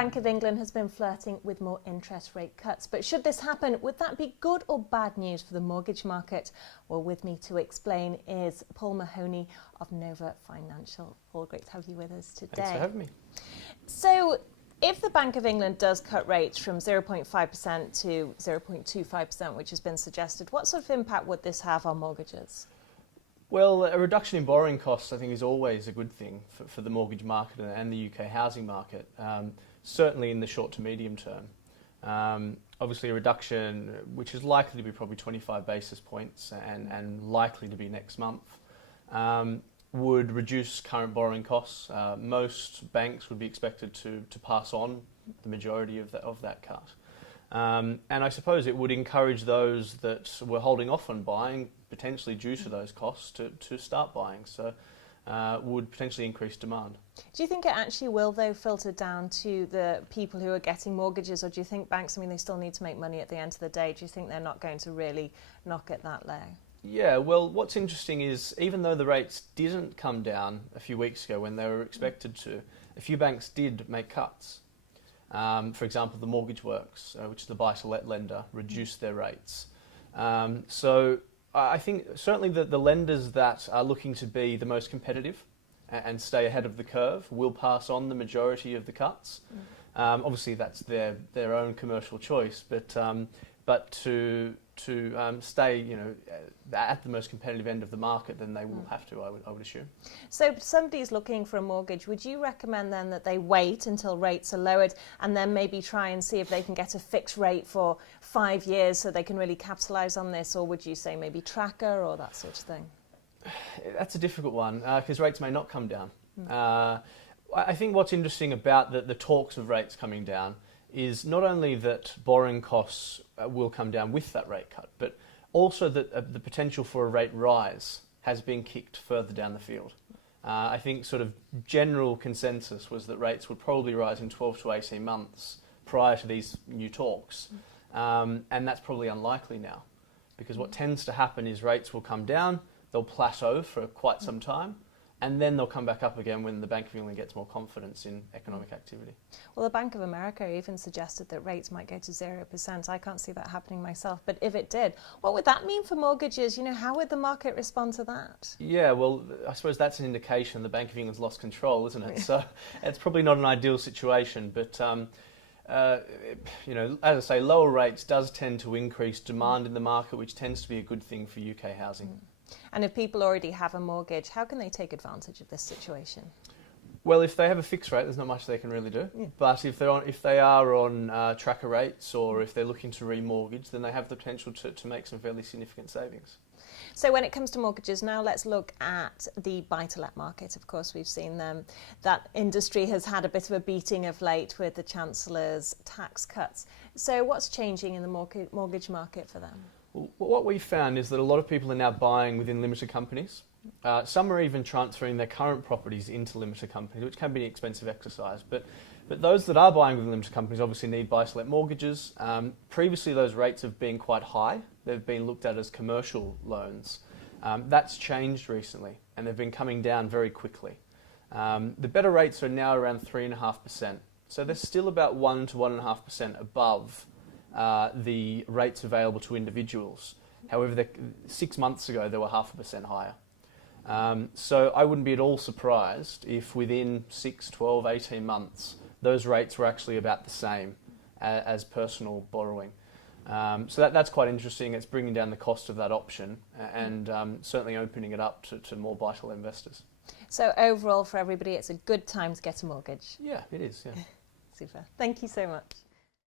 Bank of England has been flirting with more interest rate cuts. But should this happen, would that be good or bad news for the mortgage market? Well, with me to explain is Paul Mahoney of Nova Financial. Paul, great to have you with us today. Thanks for having me. So, if the Bank of England does cut rates from 0.5% to 0.25%, which has been suggested, what sort of impact would this have on mortgages? Well, a reduction in borrowing costs, I think, is always a good thing for the mortgage market and the UK housing market, certainly in the short to medium term. Obviously, a reduction which is likely to be probably 25 basis points and likely to be next month would reduce current borrowing costs. Most banks would be expected to pass on the majority of that cut. And I suppose it would encourage those that were holding off on buying, potentially due to those costs, to start buying. So would potentially increase demand. Do you think it actually will, though, filter down to the people who are getting mortgages, or do you think banks, I mean, they still need to make money at the end of the day? Do you think they're not going to really knock it that low? Yeah, well, what's interesting is even though the rates didn't come down a few weeks ago when they were expected to, a few banks did make cuts. For example, the Mortgage Works, which is the Buytolet lender, reduced their rates. So I think certainly the lenders that are looking to be the most competitive and stay ahead of the curve will pass on the majority of the cuts. Obviously, that's their own commercial choice, but to stay, at the most competitive end of the market, then they will have to, I would assume. So if somebody's looking for a mortgage, would you recommend then that they wait until rates are lowered and then maybe try and see if they can get a fixed rate for 5 years so they can really capitalise on this? Or would you say maybe tracker or that sort of thing? That's a difficult one because rates may not come down. I think what's interesting about the talks of rates coming down is not only that borrowing costs will come down with that rate cut, but also that the potential for a rate rise has been kicked further down the field. I think sort of general consensus was that rates would probably rise in 12 to 18 months prior to these new talks, and that's probably unlikely now, because what tends to happen is rates will come down, they'll plateau for quite some time, and then they'll come back up again when the Bank of England gets more confidence in economic activity. Well, the Bank of America even suggested that rates might go to 0%. I can't see that happening myself, but if it did, what would that mean for mortgages? How would the market respond to that? Yeah, well, I suppose that's an indication the Bank of England's lost control, isn't it? So it's probably not an ideal situation, but as I say, lower rates does tend to increase demand in the market, which tends to be a good thing for UK housing. And if people already have a mortgage, how can they take advantage of this situation? Well, if they have a fixed rate, there's not much they can really do. Yeah. But if they are on tracker rates, or if they're looking to remortgage, then they have the potential to make some fairly significant savings. So when it comes to mortgages, now let's look at the buy-to-let market. Of course, we've seen that industry has had a bit of a beating of late with the Chancellor's tax cuts. So what's changing in the mortgage market for them? Well, what we've found is that a lot of people are now buying within limited companies. Some are even transferring their current properties into limited companies, which can be an expensive exercise. But those that are buying within limited companies obviously need buy-to-let mortgages. Previously, those rates have been quite high. They've been looked at as commercial loans. That's changed recently, and they've been coming down very quickly. The better rates are now around 3.5%. So they're still about 1 to 1.5% above the rates available to individuals. However, 6 months ago they were 0.5% higher. So I wouldn't be at all surprised if within 6, 12, 18 months those rates were actually about the same as personal borrowing. So that's quite interesting. It's bringing down the cost of that option and certainly opening it up to more vital investors. So overall for everybody, it's a good time to get a mortgage. Yeah, it is. Yeah. Super. Thank you so much.